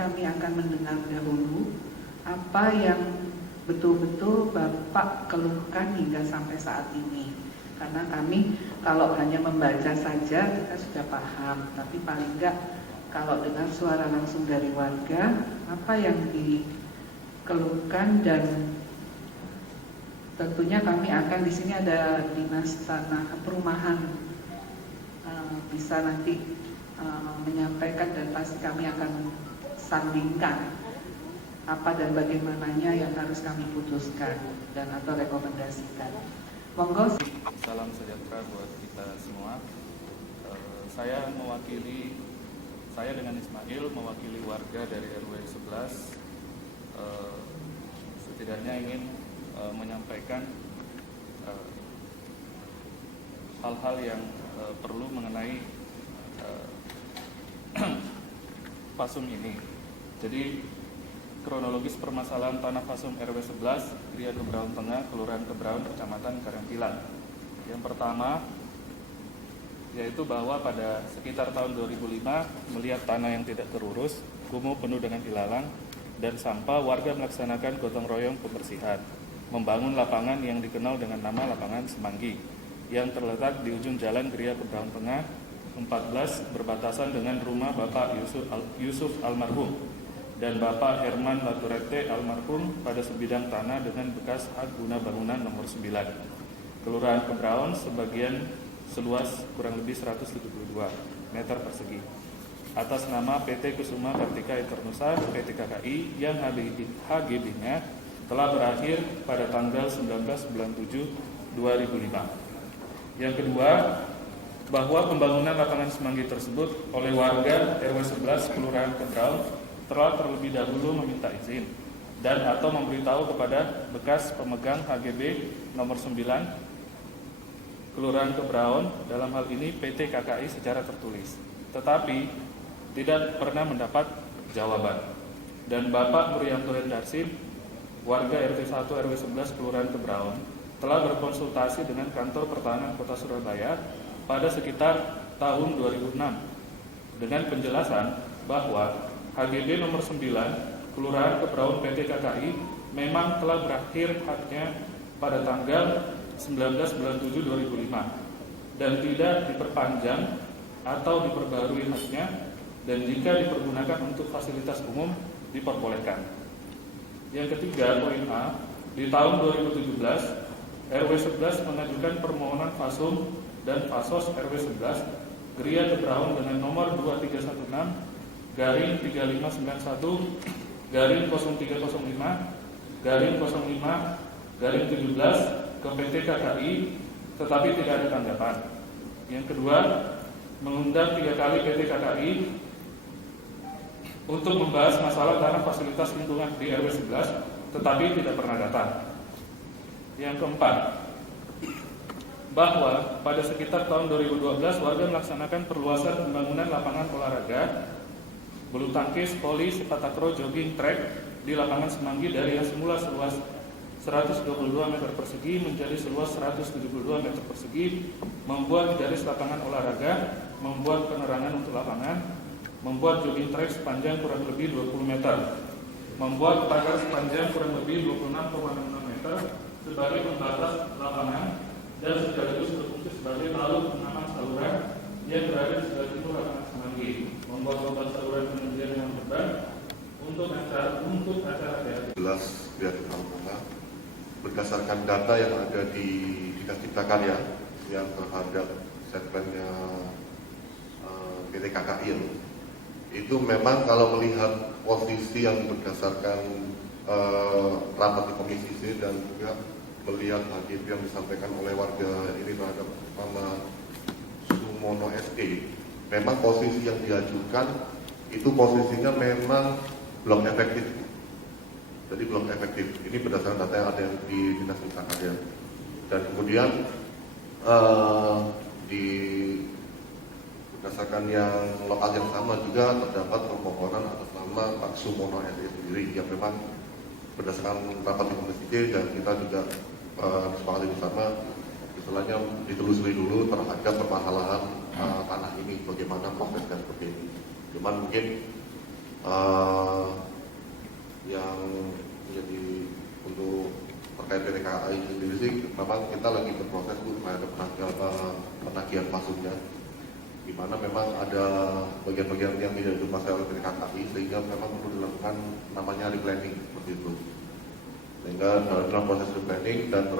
kami akan mendengar dahulu apa yang betul-betul Bapak keluhkan hingga sampai saat ini. Karena kami kalau hanya membaca saja kita sudah paham, tapi paling enggak kalau dengar suara langsung dari warga, apa yang dikeluhkan. Dan tentunya kami akan di sini ada dinas tanah perumahan bisa nanti menyampaikan, dan pasti kami akan sandingkan apa dan bagaimananya yang harus kami putuskan dan atau rekomendasikan. Monggo. Salam sejahtera buat kita semua. Saya dengan Ismail mewakili warga dari RW 11 setidaknya ingin menyampaikan hal-hal yang perlu mengenai Fasum ini. Jadi kronologis permasalahan tanah Fasum RW 11 Gria Kebraun Tengah, Kelurahan Kebraun, Kecamatan Karantilan. Yang pertama yaitu bahwa pada sekitar tahun 2005 melihat tanah yang tidak terurus, kumuh penuh dengan ilalang dan sampah, warga melaksanakan gotong royong pembersihan, membangun lapangan yang dikenal dengan nama Lapangan Semanggi yang terletak di ujung jalan Gria Kebraun Tengah 14 berbatasan dengan rumah Bapak Yusuf almarhum dan Bapak Herman Laturete almarhum pada sebidang tanah dengan bekas hak guna bangunan nomor 9 Kelurahan Kebraun sebagian seluas kurang lebih 172 meter persegi atas nama PT Kusuma Kartika Internusa PT KKI yang HGB-nya telah berakhir pada tanggal 19 bulan 7 2005. Yang kedua, bahwa pembangunan lapangan Semanggi tersebut oleh warga RW 11 Kelurahan Kebraun telah terlebih dahulu meminta izin dan atau memberitahu kepada bekas pemegang HGB nomor 9 Kelurahan Kebraun, dalam hal ini PT KKI secara tertulis, tetapi tidak pernah mendapat jawaban. Dan Bapak Murianto Hendarsin, warga RT 1 RW 11 Kelurahan Kebraun, telah berkonsultasi dengan Kantor Pertahanan Kota Surabaya pada sekitar tahun 2006 dengan penjelasan bahwa HGB nomor 9 Kelurahan Kebraun PT KKI memang telah berakhir haknya pada tanggal 19 bulan 7 2005 dan tidak diperpanjang atau diperbarui haknya, dan jika dipergunakan untuk fasilitas umum diperbolehkan. Yang ketiga, poin A, di tahun 2017 RW 11 mengajukan permohonan Fasum dan Fasos RW 11 Gria Kebraun dengan nomor 2316 garing 3591 garing 0305 garing 05 garing 17 ke PT KKI, tetapi tidak ada tanggapan. Yang kedua, mengundang 3 kali PT KKI untuk membahas masalah tanah fasilitas lingkungan di RW 11, tetapi tidak pernah datang. Yang keempat, bahwa pada sekitar tahun 2012 warga melaksanakan perluasan pembangunan lapangan olahraga bulu tangkis, voli, sepak takraw, jogging track di lapangan Semanggi dari yang semula seluas 122 meter persegi menjadi seluas 172 meter persegi, membuat garis lapangan olahraga, membuat penerangan untuk lapangan, membuat jogging track sepanjang kurang lebih 20 meter, membuat pagar sepanjang kurang lebih 26,66 meter sebagai pembatas lapangan dan sekaligus berfungsi sebagai lalu pengaman saluran yang berada di sebelah timur lapangan Semanggi, membuat lubang saluran penunjang yang beban untuk acara jelas biar kita berdasarkan data yang ada di Dinas Cipta Karya yang terhadap segmennya PT KKI itu memang kalau melihat posisi yang berdasarkan rapat di Komisi C dan juga melihat HGB yang disampaikan oleh warga ini terhadap nama Sumono SE, memang posisi yang diajukan itu posisinya memang belum efektif. Jadi belum efektif. Ini berdasarkan data yang ada di Dinas Cipta Karya. Dan kemudian di berdasarkan yang lokal yang sama juga terdapat permohonan atas nama Pak Sumono SE sendiri yang memang berdasarkan rapat di Komisi C dan kita juga sepakati bersama, istilahnya ditelusuri dulu terhadap permasalahan tanah ini, bagaimana proses dan sebagainya. Cuman mungkin Yang menjadi untuk terkait PT KAI sendiri sih, memang kita lagi berproses terhadap penagihan pasungnya, di mana memang ada bagian-bagian yang tidak dikuasai oleh PT KAI, sehingga memang perlu dilakukan namanya replanning seperti itu. Sehingga dalam proses replanning dan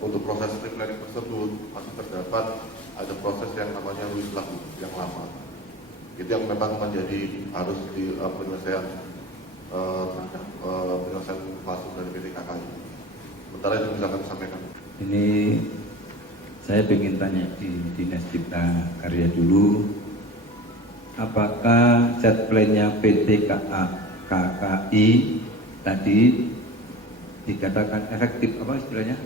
untuk proses replanning tersebut masih terdapat ada proses yang namanya wislahu yang lama. Itu yang memang menjadi harus di penyelesaian pasung dari PT KAI. Sementara itu bisa kami sampaikan. Ini saya ingin tanya di Dinas Cipta Karya dulu, apakah set plan-nya PT KAI tadi dikatakan efektif, apa istilahnya?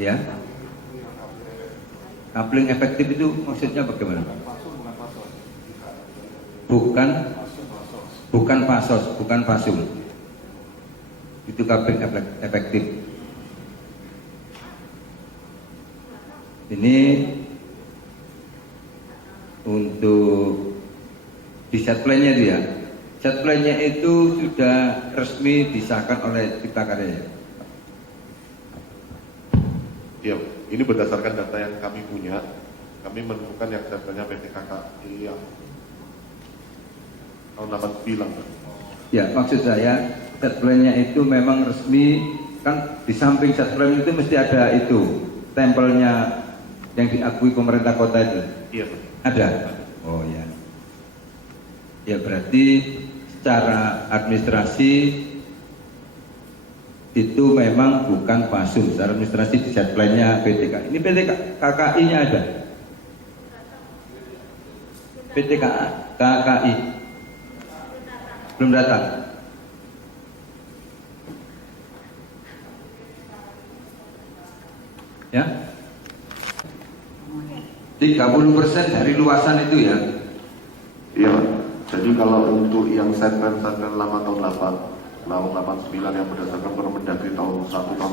Ya, coupling efektif itu maksudnya bagaimana? Bukan pasung. Itu coupling efektif. Ini untuk di set plan-nya dia. Set plan-nya itu sudah resmi disahkan oleh Cipta Karya. Ya, ini berdasarkan data yang kami punya, kami menemukan yang set plan-nya PT KAI yang tahun 89. Ya, maksud saya set plan-nya itu memang resmi, kan di samping set plan itu mesti ada itu tempelnya yang diakui pemerintah kota itu. Iya, Pak. Ada. Oh ya. Ya berarti secara administrasi itu memang bukan pasung. Secara administrasi di set plan-nya PT KAI. Ini PT KAI-nya ada. PT KAI belum datang. Ya. 30% dari luasan itu ya. Iya, Pak. Jadi kalau untuk yang set plan lama tahun 89 yang berdasarkan Permendagri tahun 1 tahun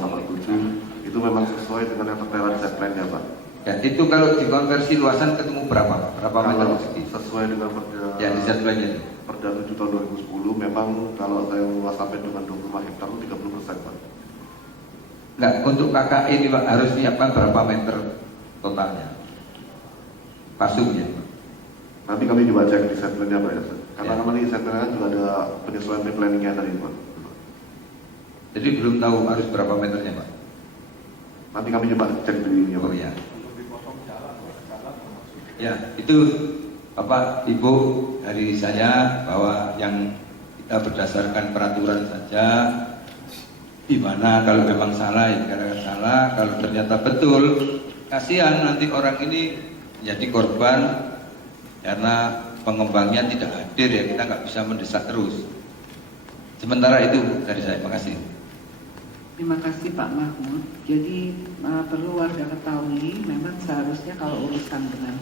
87 itu memang sesuai dengan yang tertera di set plan-nya, Pak. Ya, itu kalau dikonversi luasan ketemu berapa? Berapa meter Kalau persegi? sesuai dengan Perda Ya, di set plan-nya. Perda 7 tahun 2010 memang kalau saya luas sampai dengan 25 hektar itu 30%, Pak. Enggak, untuk KKI ini Pak harus menyiapkan berapa meter totalnya? Pasungnya. Nanti kami coba cek di set plan-nya, Pak, ya. Karena memang di set plan-nya juga ada penyesuaian replanning-nya tadi, Pak. Jadi belum tahu harus berapa meternya Pak? Nanti kami coba cek di ini, Pak. Oh ya. Ya, itu Bapak Ibu dari saya bahwa yang kita berdasarkan peraturan saja, di mana kalau memang salah ya dikatakan salah, kalau ternyata betul, kasihan nanti orang ini jadi korban karena pengembangnya tidak hadir ya, kita nggak bisa mendesak terus. Sementara itu dari saya, makasih. Terima kasih Pak Mahmud. Jadi perlu warga ketahui, memang seharusnya kalau urusan dengan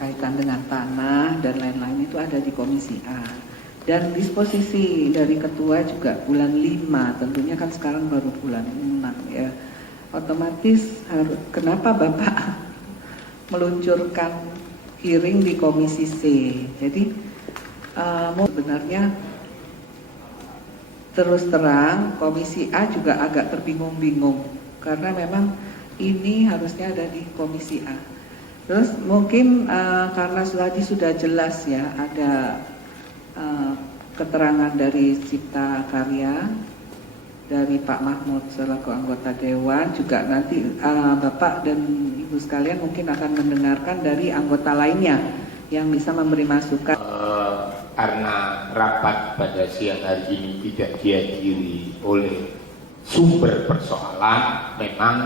kaitan dengan tanah dan lain-lain itu ada di Komisi A. Dan disposisi dari ketua juga bulan 5, tentunya kan sekarang baru bulan 6 ya. Otomatis kenapa Bapak meluncurkan hearing di Komisi C? Jadi sebenarnya terus terang Komisi A juga agak terbingung-bingung karena memang ini harusnya ada di Komisi A. Terus mungkin karena tadi sudah jelas ya ada keterangan dari Cipta Karya, dari Pak Mahmud selaku anggota Dewan, juga nanti Bapak dan Ibu sekalian mungkin akan mendengarkan dari anggota lainnya yang bisa memberi masukan. Karena rapat pada siang hari ini tidak dihadiri oleh sumber persoalan, memang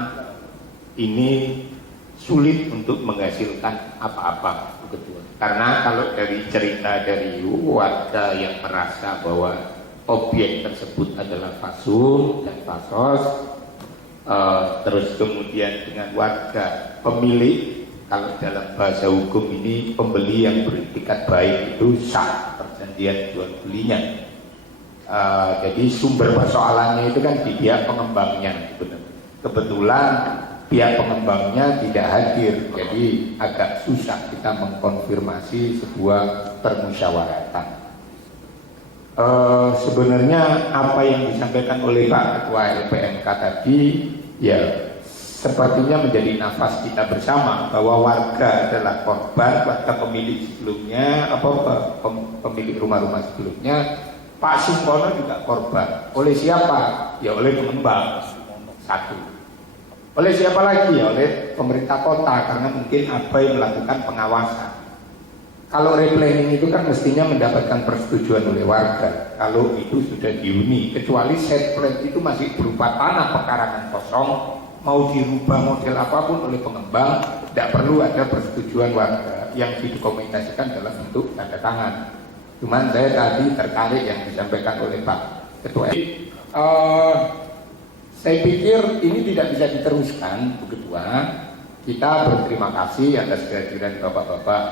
ini sulit untuk menghasilkan apa-apa, Ketua. Karena kalau dari cerita dari warga yang merasa bahwa objek tersebut adalah pasung dan pasos, terus kemudian dengan warga pemilik, kalau dalam bahasa hukum ini pembeli yang beretikat baik itu sah perjanjian jual belinya. Jadi sumber persoalannya itu kan di pihak pengembangnya. Kebetulan pihak pengembangnya tidak hadir, jadi agak susah kita mengkonfirmasi sebuah permusyawaratan. Sebenarnya apa yang disampaikan oleh Pak Ketua LPMK tadi ya sepertinya menjadi nafas kita bersama bahwa warga adalah korban, warga pemilik sebelumnya, pemilik rumah-rumah sebelumnya. Pak Sumono juga korban. Oleh siapa? Ya oleh pengembang. Satu. Oleh siapa lagi? Ya oleh pemerintah kota karena mungkin abai melakukan pengawasan. Kalau replanning itu kan mestinya mendapatkan persetujuan oleh warga. Kalau itu sudah dihuni, kecuali set plan itu masih berupa tanah pekarangan kosong, mau dirubah model apapun oleh pengembang, tidak perlu ada persetujuan warga yang didokumentasikan dalam bentuk tanda tangan. Cuman saya tadi tertarik yang disampaikan oleh Pak Ketua. Saya pikir ini tidak bisa diteruskan, Bu Ketua. Kita berterima kasih atas kehadiran Bapak-bapak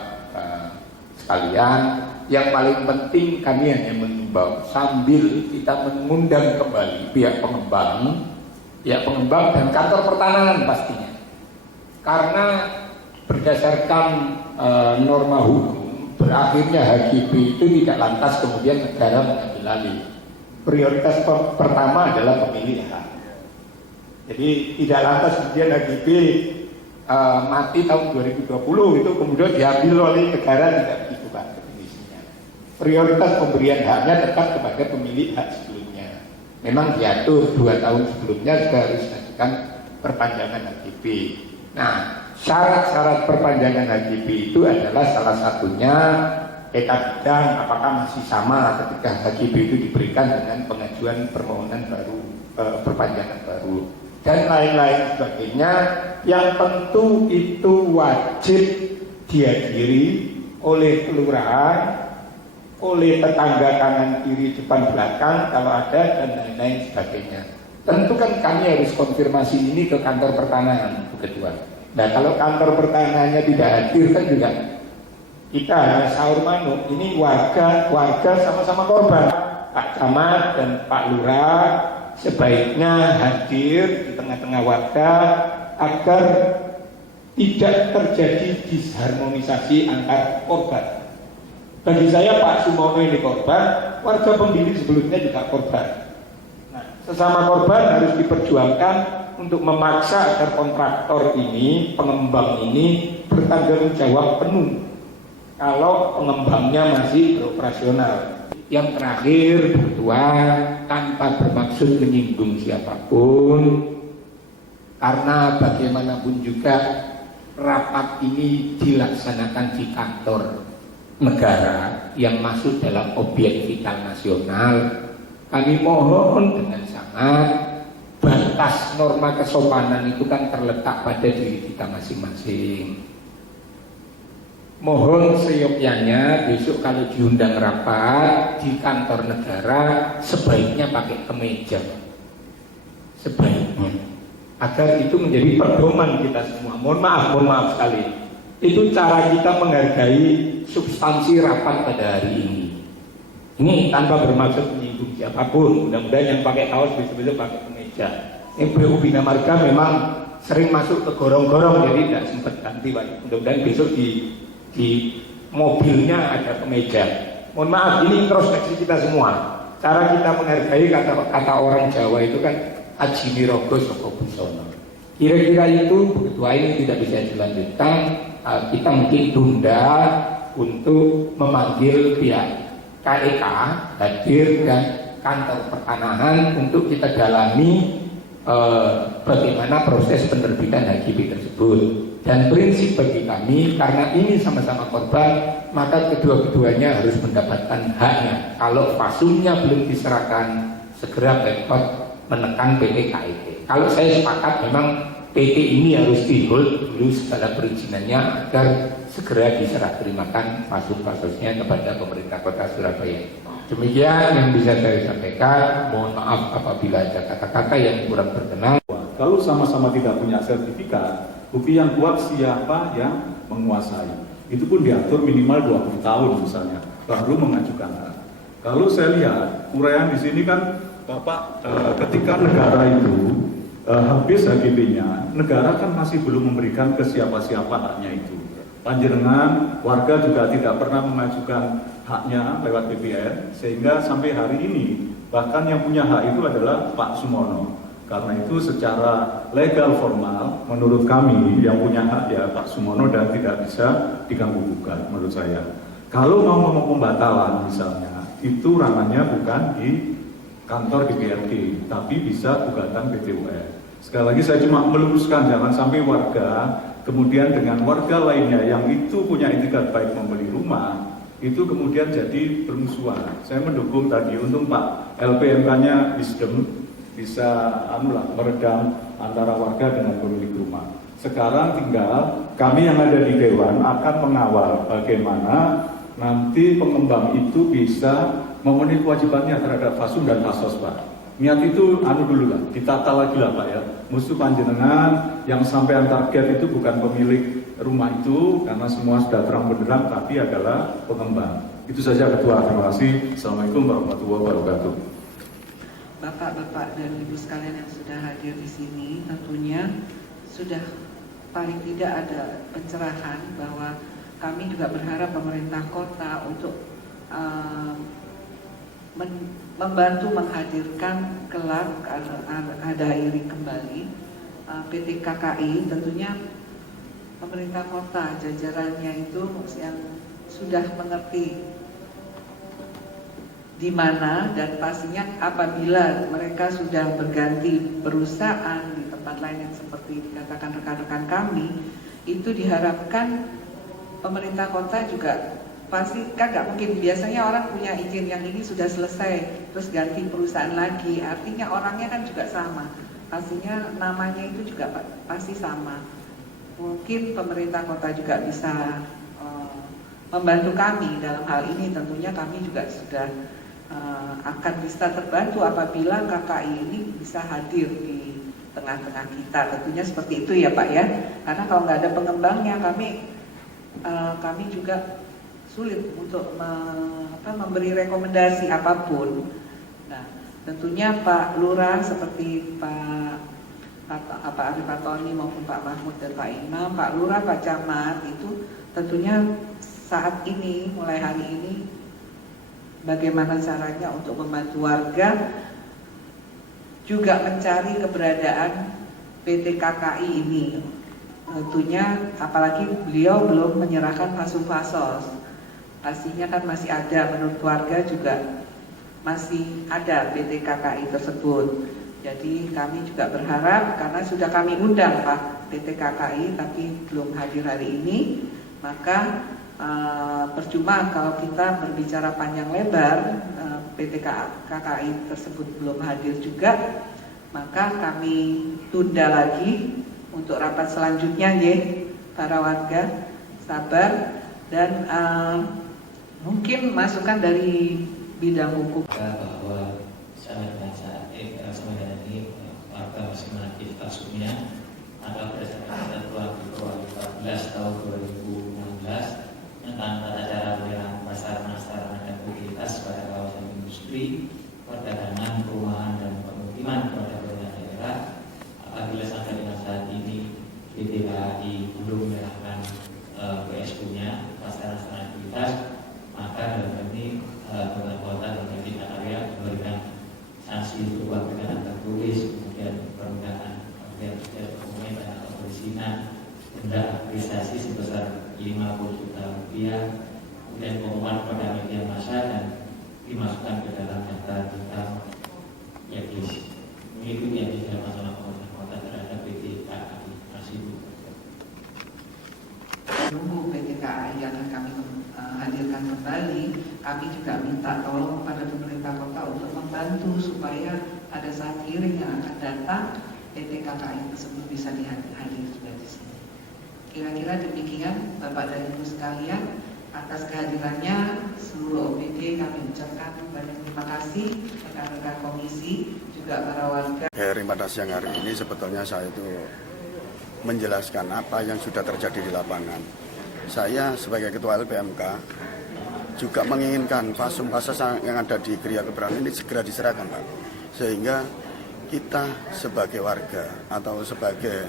sekalian. Yang paling penting kami hanya mengimbau sambil kita mengundang kembali pihak pengembang dan kantor pertanahan pastinya. Karena berdasarkan norma hukum berakhirnya HGB itu tidak lantas kemudian negara mengambil alih. Prioritas pertama adalah pemilik hak. Jadi tidak lantas kemudian HGB mati tahun 2020 itu kemudian diambil oleh negara, tidak begitu Pak definisinya. Prioritas pemberian haknya tetap kepada pemilik hak sebelumnya. Memang diatur 2 tahun sebelumnya sudah harus dilakukan perpanjangan HGB. Nah, syarat-syarat perpanjangan HGB itu adalah salah satunya peta bidang apakah masih sama ketika HGB itu diberikan dengan pengajuan permohonan baru, perpanjangan baru dan lain-lain sebagainya, yang tentu itu wajib dihadiri oleh kelurahan, oleh tetangga kanan kiri depan belakang kalau ada dan lain-lain sebagainya. Tentu kan kami harus konfirmasi ini ke kantor pertanahan, Bu Ketua. Nah kalau kantor pertanahannya tidak hadir kan juga kita sahur manuk, ini warga sama-sama korban. Pak Camat dan Pak Lurah sebaiknya hadir di tengah-tengah warga agar tidak terjadi disharmonisasi antar korban. Bagi saya Pak Sumono ini korban, warga pemilih sebelumnya juga korban. Nah, sesama korban harus diperjuangkan untuk memaksa agar kontraktor ini, pengembang ini bertanggung jawab penuh kalau pengembangnya masih beroperasional. Yang terakhir, Ketua, tanpa bermaksud menyinggung siapapun, karena bagaimanapun juga rapat ini dilaksanakan di kantor negara yang masuk dalam objek vital nasional. Kami mohon dengan sangat, batas norma kesopanan itu kan terletak pada diri kita masing-masing. Mohon seyogyanya besok kalau diundang rapat di kantor negara sebaiknya pakai kemeja, sebaiknya, agar itu menjadi pedoman kita semua. Mohon maaf sekali, itu cara kita menghargai substansi rapat pada hari ini. Ini tanpa bermaksud menyinggung siapapun. Mudah-mudahan yang pakai kaos besok-besok pakai kemeja. MPU Bina Marga memang sering masuk ke gorong-gorong, jadi tidak sempat ganti Pak. Mudah-mudahan besok di mobilnya ada kemeja. Mohon maaf, ini introspeksi kita semua. Cara kita menghargai kata orang Jawa itu kan aji mirogo soko busono. Kira-kira itu Bu Ketua, ini tidak bisa dilanjutkan. Kita mungkin tunda untuk memanggil pihak KEK hadir dan kantor pertanahan untuk kita dalami bagaimana proses penerbitan HGB tersebut. Dan prinsip bagi kami, karena ini sama-sama korban, maka kedua-keduanya harus mendapatkan haknya. Kalau fasumnya belum diserahkan, segera repot menekan PT KEK. Kalau saya sepakat memang PT ini harus di-hold dulu segala perizinannya agar segera diserah terimakan fasum-fasumnya kepada pemerintah Kota Surabaya. Demikian yang bisa saya sampaikan. Mohon maaf apabila ada kata-kata yang kurang berkenan. Kalau sama-sama tidak punya sertifikat, bukti yang kuat siapa yang menguasai. Itu pun diatur minimal 20 tahun misalnya, baru mengajukan hak. Kalau saya lihat uraian di sini kan Bapak, ketika negara itu habis HGB-nya, negara kan masih belum memberikan ke siapa-siapa haknya itu. Panjenengan, warga juga tidak pernah mengajukan haknya lewat BPN, sehingga sampai hari ini bahkan yang punya hak itu adalah Pak Sumono. Karena itu secara legal formal, menurut kami yang punya hak ya Pak Sumono dan tidak bisa diganggu gugat menurut saya. Kalau mau ngomong pembatalan misalnya, itu ranahnya bukan di kantor DPRD, tapi bisa gugatan PT UN. Sekali lagi saya cuma meluruskan, jangan sampai warga kemudian dengan warga lainnya yang itu punya etikat baik membeli rumah, itu kemudian jadi bermusuhan. Saya mendukung tadi, untung Pak LPMK-nya wisdom, bisa meredam antara warga dengan pemilik rumah. Sekarang tinggal kami yang ada di Dewan akan mengawal bagaimana nanti pengembang itu bisa memenuhi kewajibannya terhadap fasum dan fasos, Pak. Niat itu dulu lah, ditata lagi lah Pak ya. Musuh panjenengan yang sampai target itu bukan pemilik rumah itu, karena semua sudah terang benderang, tapi adalah pengembang. Itu saja Ketua, terima kasih. Assalamualaikum warahmatullahi wabarakatuh. Bapak-bapak dan ibu sekalian yang sudah hadir di sini, tentunya sudah paling tidak ada pencerahan bahwa kami juga berharap pemerintah kota untuk membantu menghadirkan kelak ada iri kembali PT KKI. Tentunya pemerintah kota jajarannya itu yang sudah mengerti di mana, dan pastinya apabila mereka sudah berganti perusahaan di tempat lain yang seperti dikatakan rekan-rekan kami, itu diharapkan pemerintah kota juga pasti kan nggak mungkin, biasanya orang punya izin yang ini sudah selesai terus ganti perusahaan lagi, artinya orangnya kan juga sama, pastinya namanya itu juga pasti sama. Mungkin pemerintah kota juga bisa membantu kami dalam hal ini. Tentunya kami juga sudah akan bisa terbantu apabila KKI ini bisa hadir di tengah-tengah kita. Tentunya seperti itu ya Pak ya, karena kalau nggak ada pengembangnya kami juga sulit untuk memberi rekomendasi apapun. Nah, tentunya Pak Lurah seperti Pak Arif Fatoni maupun Pak Mahmud dan Pak Imam, Pak Lurah, Pak Camat itu tentunya saat ini, mulai hari ini, bagaimana caranya untuk membantu warga juga mencari keberadaan PT KKI ini. Tentunya apalagi beliau belum menyerahkan fasum-fasos. Pastinya kan masih ada, menurut warga juga masih ada PT KKI tersebut. Jadi kami juga berharap, karena sudah kami undang Pak PT KKI tapi belum hadir hari ini, maka percuma kalau kita berbicara panjang lebar, PT KKI tersebut belum hadir juga, maka kami tunda lagi untuk rapat selanjutnya ya para warga, sabar, dan mungkin masukan dari bidang hukum. Bahwa sampai dengan ini warga masih menagih fasumnya, maka berdasarkan ketentuan Peraturan 14 tahun 2016 tentang tata cara pelelangan pasar sarana dan mobilitas pada kawasan industri, perdagangan, perumahan dan pemukiman pada pemerintah daerah, apabila sampai dengan saat ini PT KAI belum menyerahkan PSU-nya pasar sarana aktivitas, maka dalam ini pemerintah kota dan pemerintah area memberikan sanksi berupa pidana tertulis, kemudian perundaan, kemudian umumnya pada perizinan, denda apresiasi sebesar 50 juta rupiah, kemudian pengumuman pada media massa dan dimasukkan ke dalam daftar hitam checklist. Mengikuti yang tidak masalah pemerintah kota terhadap PT KAI. Masih Nunggu PT KAI yang akan kami hadirkan kembali, kami juga minta tolong pada pemerintah kota untuk membantu supaya pada saat hearing yang akan datang PT KKI tersebut bisa hadir juga di sini. Kira-kira demikian Bapak dan Ibu sekalian, atas kehadirannya seluruh OPD kami ucapkan banyak terima kasih, rekan-rekan komisi, juga para warga. Hearing pada siang hari ini sebetulnya saya itu menjelaskan apa yang sudah terjadi di lapangan. Saya sebagai Ketua LPMK juga menginginkan fasum-fasos yang ada di Gria Keberanian ini segera diserahkan Pak. Sehingga kita sebagai warga atau sebagai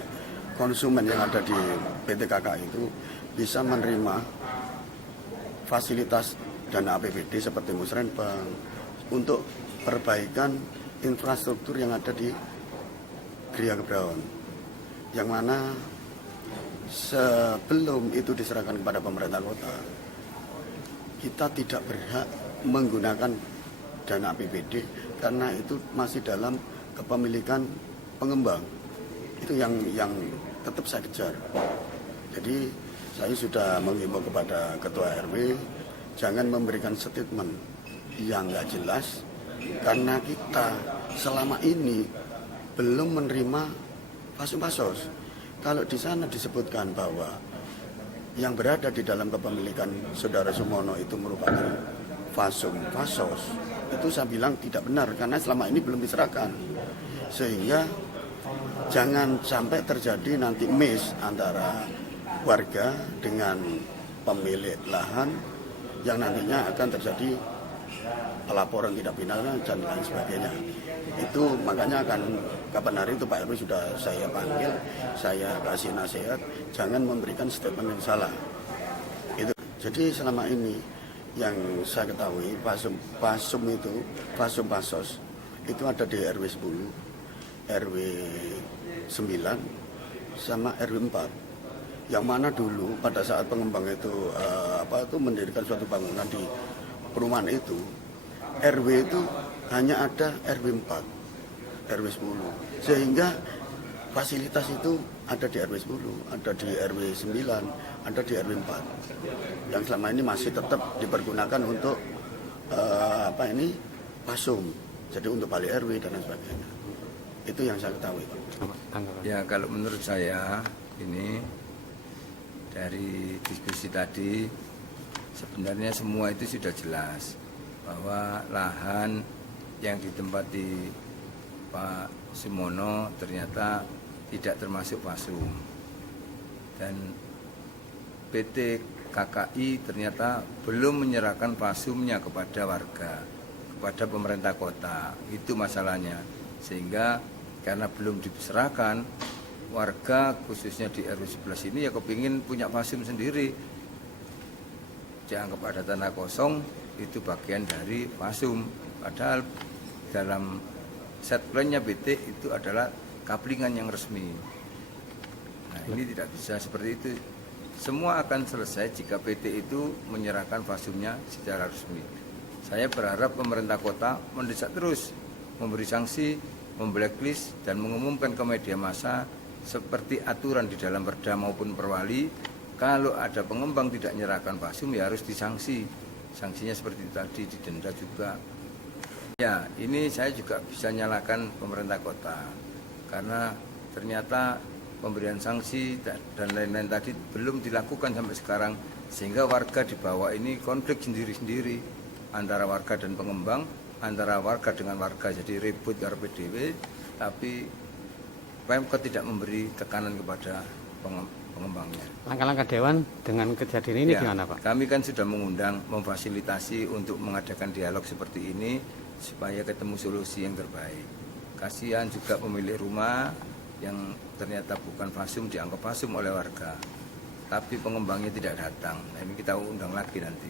konsumen yang ada di PT KKI itu bisa menerima fasilitas dana APBD seperti musrenbang untuk perbaikan infrastruktur yang ada di Gria Kebraun, yang mana sebelum itu diserahkan kepada pemerintah kota, kita tidak berhak menggunakan dana APBD karena itu masih dalam kepemilikan pengembang. Itu yang tetap saya kejar. Jadi saya sudah menghimbau kepada Ketua RW jangan memberikan statement yang nggak jelas karena kita selama ini belum menerima fasum-fasos. Kalau di sana disebutkan bahwa yang berada di dalam kepemilikan Saudara Sumono itu merupakan fasum-fasos, itu saya bilang tidak benar karena selama ini belum diserahkan. Sehingga jangan sampai terjadi nanti miss antara warga dengan pemilik lahan yang nantinya akan terjadi pelaporan tidak pidana dan lain sebagainya. Itu makanya akan kapan hari itu Pak RW sudah saya panggil, saya kasih nasihat jangan memberikan statement yang salah. Itu. Jadi selama ini yang saya ketahui fasum-fasos itu ada di RW 10, RW 9 sama RW 4. Yang mana dulu pada saat pengembang itu mendirikan suatu bangunan di perumahan itu, RW itu hanya ada RW 4, RW 10. Sehingga fasilitas itu ada di RW 10, ada di RW 9, ada di RW 4. Yang selama ini masih tetap dipergunakan untuk fasum. Jadi untuk balik RW dan lain sebagainya. Itu yang saya ketahui, Pak. Ya, kalau menurut saya ini dari diskusi tadi sebenarnya semua itu sudah jelas bahwa lahan yang ditempati Pak Sumono ternyata tidak termasuk fasum dan PT KKI ternyata belum menyerahkan fasumnya kepada warga, kepada pemerintah kota. Itu masalahnya. Sehingga karena belum diserahkan, warga khususnya di RW 11 ini ya kepingin punya fasum sendiri. Dianggap ada tanah kosong, itu bagian dari fasum. Padahal dalam set plan-nya PT itu adalah kaplingan yang resmi. Nah, ini tidak bisa seperti itu. Semua akan selesai jika PT itu menyerahkan fasumnya secara resmi. Saya berharap pemerintah kota mendesak terus, memberi sanksi, memblacklist dan mengumumkan ke media massa seperti aturan di dalam perda maupun perwali. Kalau ada pengembang tidak menyerahkan fasum ya harus disanksi. Sanksinya seperti tadi, didenda juga. Ya, ini saya juga bisa nyalakan pemerintah kota karena ternyata pemberian sanksi dan lain-lain tadi belum dilakukan sampai sekarang, sehingga warga di bawah ini konflik sendiri-sendiri antara warga dan pengembang, antara warga dengan warga, jadi ribut karena PDW, tapi Pemkot tidak memberi tekanan kepada pengembangnya. Langkah-langkah Dewan dengan kejadian ini ya, gimana, Pak? Kami kan sudah mengundang, memfasilitasi untuk mengadakan dialog seperti ini supaya ketemu solusi yang terbaik. Kasihan juga pemilik rumah yang ternyata bukan fasum, dianggap fasum oleh warga, tapi pengembangnya tidak datang. Nah, ini kita undang lagi nanti.